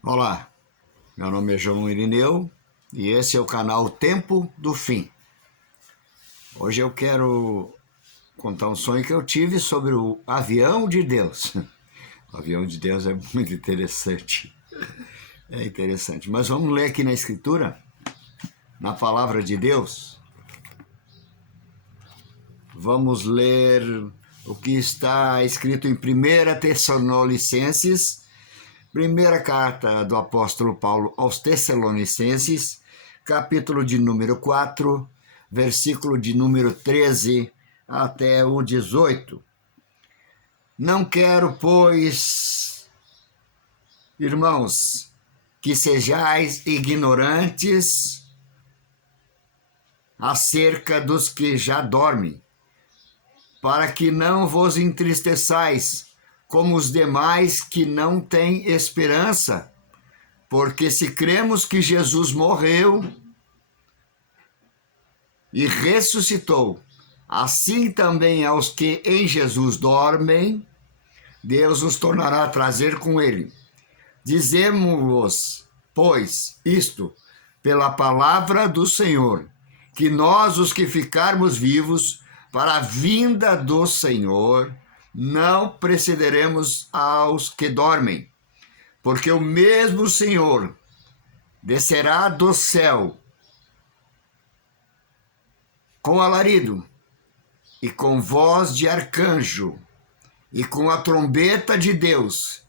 Olá, meu nome é João Irineu e esse é o canal Tempo do Fim. Hoje eu quero contar um sonho que eu tive sobre o avião de Deus. O avião de Deus é muito interessante. É interessante. Mas vamos ler aqui na Escritura, na Palavra de Deus. Vamos ler o que está escrito em 1 Tessalonicenses, primeira carta do apóstolo Paulo aos Tessalonicenses, capítulo de número 4, versículo de número 13 até o 18. Não quero, pois, irmãos, que sejais ignorantes acerca dos que já dormem, para que não vos entristeçais como os demais que não têm esperança. Porque se cremos que Jesus morreu e ressuscitou, assim também aos que em Jesus dormem, Deus os tornará a trazer com ele. Dizemos-vos, pois, isto, pela palavra do Senhor, que nós, os que ficarmos vivos, para a vinda do Senhor, não precederemos aos que dormem, porque o mesmo Senhor descerá do céu com alarido, e com voz de arcanjo, e com a trombeta de Deus,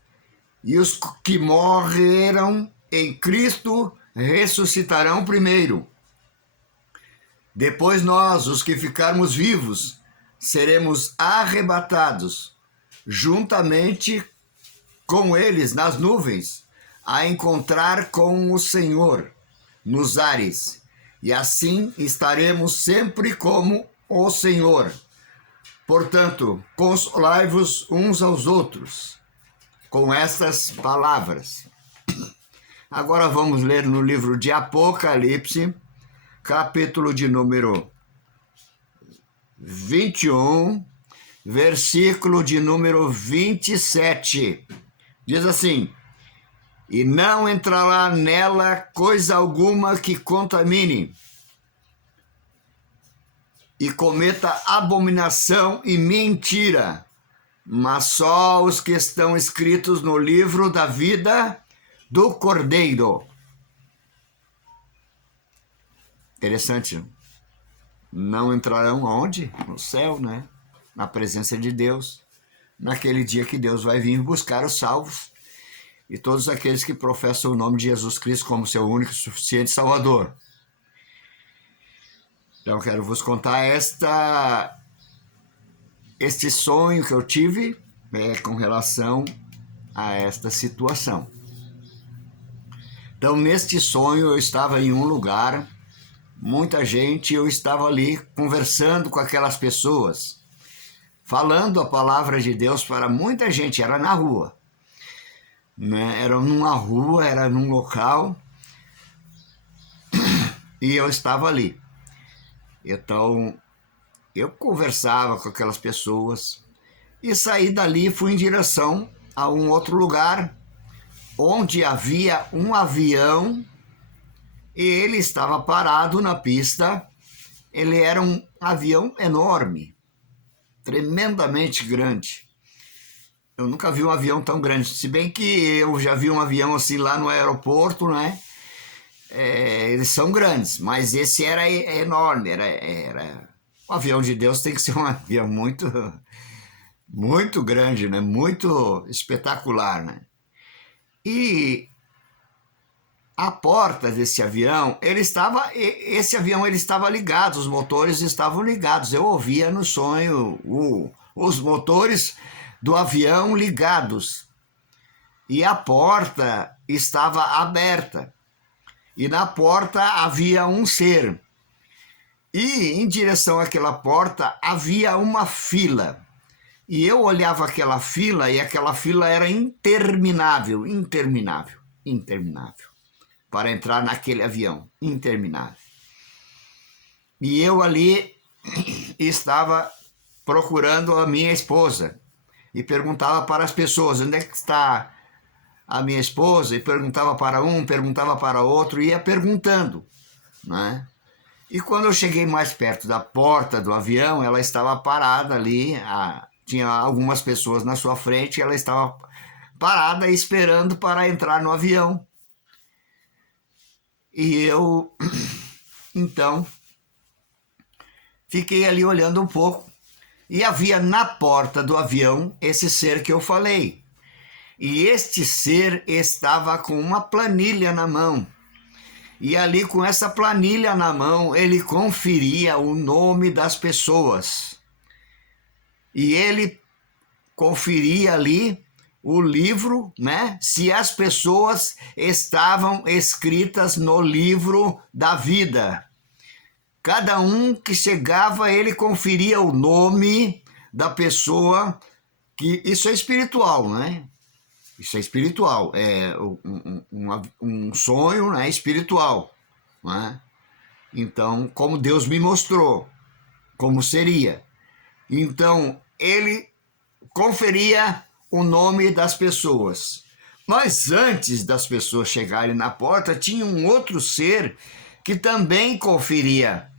e os que morreram em Cristo ressuscitarão primeiro. Depois nós, os que ficarmos vivos, seremos arrebatados, juntamente com eles nas nuvens, a encontrar com o Senhor nos ares, e assim estaremos sempre como o Senhor. Portanto, consolai-vos uns aos outros com estas palavras. Agora vamos ler no livro de Apocalipse, capítulo de número 21, versículo de número 27. Diz assim: e não entrará nela coisa alguma que contamine, e cometa abominação e mentira, mas só os que estão escritos no livro da vida do Cordeiro. Interessante. Não entrarão aonde? No céu, né? Na presença de Deus, naquele dia que Deus vai vir buscar os salvos e todos aqueles que professam o nome de Jesus Cristo como seu único e suficiente Salvador. Então, quero vos contar este sonho que eu tive com relação a esta situação. Então, neste sonho, eu estava em um lugar, muita gente, eu estava ali conversando com aquelas pessoas, falando a palavra de Deus para muita gente, era na rua. Né? Era numa rua, era num local, e eu estava ali. Então, eu conversava com aquelas pessoas e saí dali e fui em direção a um outro lugar onde havia um avião e ele estava parado na pista. Ele era um avião enorme, tremendamente grande. Eu nunca vi um avião tão grande, se bem que eu já vi um avião assim lá no aeroporto, né? Eles são grandes, mas esse era enorme, o avião de Deus tem que ser um avião muito grande, né? Muito espetacular, né? E a porta desse avião, esse avião ele estava ligado, os motores estavam ligados. Eu ouvia no sonho os motores do avião ligados. E a porta estava aberta. E na porta havia um ser. E em direção àquela porta havia uma fila. E eu olhava aquela fila e aquela fila era interminável, para entrar naquele avião, interminável. E eu ali estava procurando a minha esposa e perguntava para as pessoas: onde é que está a minha esposa e perguntava para um, perguntava para outro, ia perguntando, né? E quando eu cheguei mais perto da porta do avião, ela estava parada ali, tinha algumas pessoas na sua frente, ela estava parada esperando para entrar no avião. E eu, então, fiquei ali olhando um pouco e havia na porta do avião esse ser que eu falei. E este ser estava com uma planilha na mão. E ali, com essa planilha na mão, ele conferia o nome das pessoas. E ele conferia ali o livro, né? Se as pessoas estavam escritas no livro da vida. Cada um que chegava, ele conferia o nome da pessoa, que isso é espiritual, né? Isso é espiritual, é um sonho, né, espiritual, né? Então, como Deus me mostrou, como seria. Então, ele conferia o nome das pessoas. Mas antes das pessoas chegarem na porta, tinha um outro ser que também conferia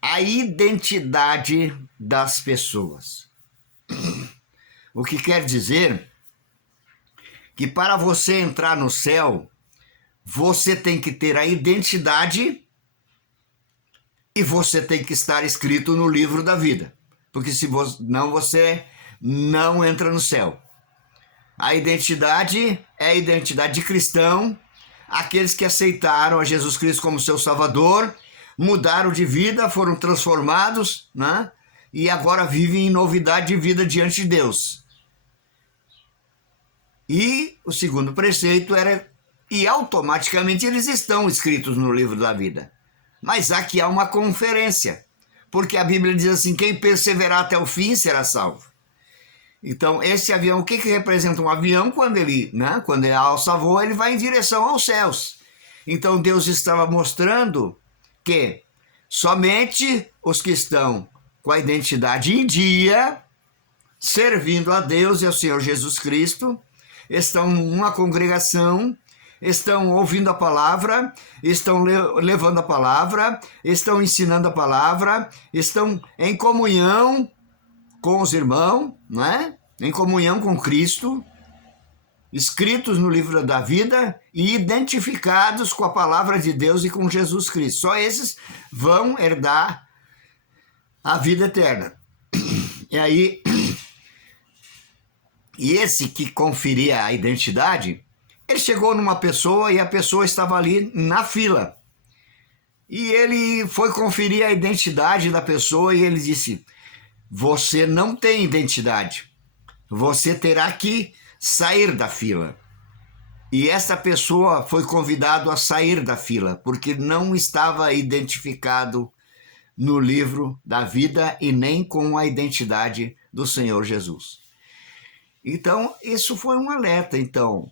a identidade das pessoas. O que quer dizer que para você entrar no céu, você tem que ter a identidade e você tem que estar escrito no livro da vida. Porque se não, você não entra no céu. A identidade é a identidade de cristão, aqueles que aceitaram a Jesus Cristo como seu Salvador, mudaram de vida, foram transformados, né? E agora vivem em novidade de vida diante de Deus. E o segundo preceito era, e automaticamente eles estão escritos no livro da vida. Mas aqui há uma conferência, porque a Bíblia diz assim, quem perseverar até o fim será salvo. Então, esse avião, o que representa um avião? Quando ele alça voo, ele vai em direção aos céus. Então, Deus estava mostrando que somente os que estão com a identidade em dia, servindo a Deus e ao Senhor Jesus Cristo, estão numa congregação, estão ouvindo a palavra, estão levando a palavra, estão ensinando a palavra, estão em comunhão com os irmãos, não é? Em comunhão com Cristo, escritos no livro da vida e identificados com a palavra de Deus e com Jesus Cristo. Só esses vão herdar a vida eterna. E aí, e esse que conferia a identidade, ele chegou numa pessoa e a pessoa estava ali na fila. E ele foi conferir a identidade da pessoa e ele disse, você não tem identidade, você terá que sair da fila. E essa pessoa foi convidado a sair da fila, porque não estava identificado no livro da vida e nem com a identidade do Senhor Jesus. Então, isso foi um alerta. Então,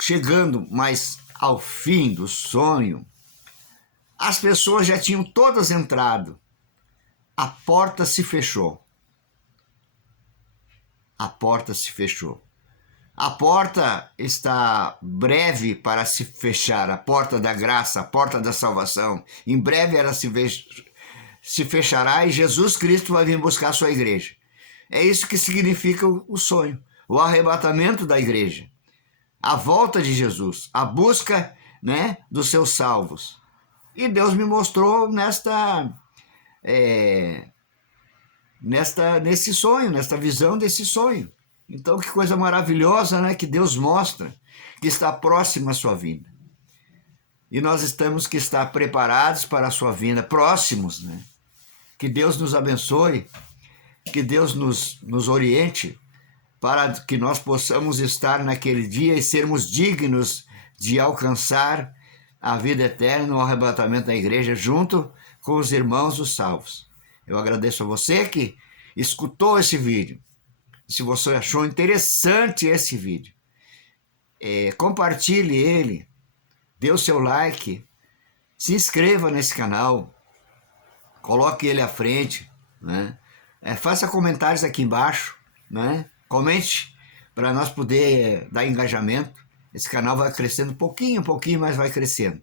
chegando mais ao fim do sonho, as pessoas já tinham todas entrado. A porta se fechou. A porta se fechou. A porta está breve para se fechar, a porta da graça, a porta da salvação. Em breve ela se fechará e Jesus Cristo vai vir buscar a sua igreja. É isso que significa o sonho, o arrebatamento da igreja, a volta de Jesus, a busca, né, dos seus salvos. E Deus me mostrou nesse sonho, nesta visão desse sonho. Então, que coisa maravilhosa, né, que Deus mostra, que está próxima à sua vinda. E nós temos que estar preparados para a sua vinda, próximos, né? Que Deus nos abençoe, que Deus nos oriente, para que nós possamos estar naquele dia e sermos dignos de alcançar a vida eterna, o arrebatamento da igreja, junto com os irmãos os salvos. Eu agradeço a você que escutou esse vídeo. Se você achou interessante esse vídeo, compartilhe ele, dê o seu like, se inscreva nesse canal, coloque ele à frente, né? Faça comentários aqui embaixo, né? Comente para nós poder dar engajamento. Esse canal vai crescendo pouquinho, mas vai crescendo.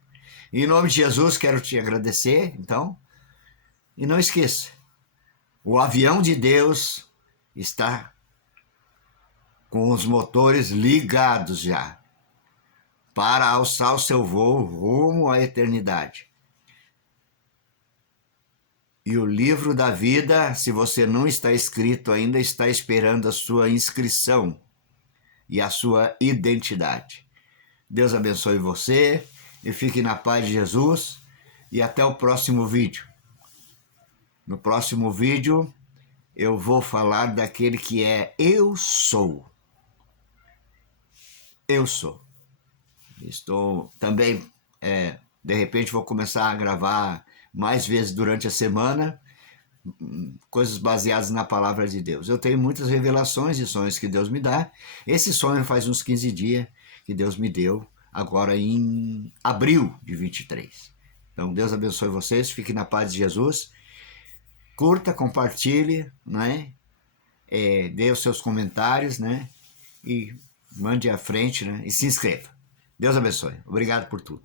Em nome de Jesus, quero te agradecer, então. E não esqueça, o avião de Deus está com os motores ligados já, para alçar o seu voo rumo à eternidade. E o livro da vida, se você não está inscrito ainda, está esperando a sua inscrição e a sua identidade. Deus abençoe você e fique na paz de Jesus e até o próximo vídeo. No próximo vídeo eu vou falar daquele que é Eu Sou. Eu sou. Estou também, de repente vou começar a gravar mais vezes durante a semana, coisas baseadas na palavra de Deus. Eu tenho muitas revelações e sonhos que Deus me dá. Esse sonho faz uns 15 dias que Deus me deu, agora em abril de 23. Então Deus abençoe vocês, fiquem na paz de Jesus. Curta, compartilhe, né? Dê os seus comentários, né? E mande à frente, né? E se inscreva. Deus abençoe. Obrigado por tudo.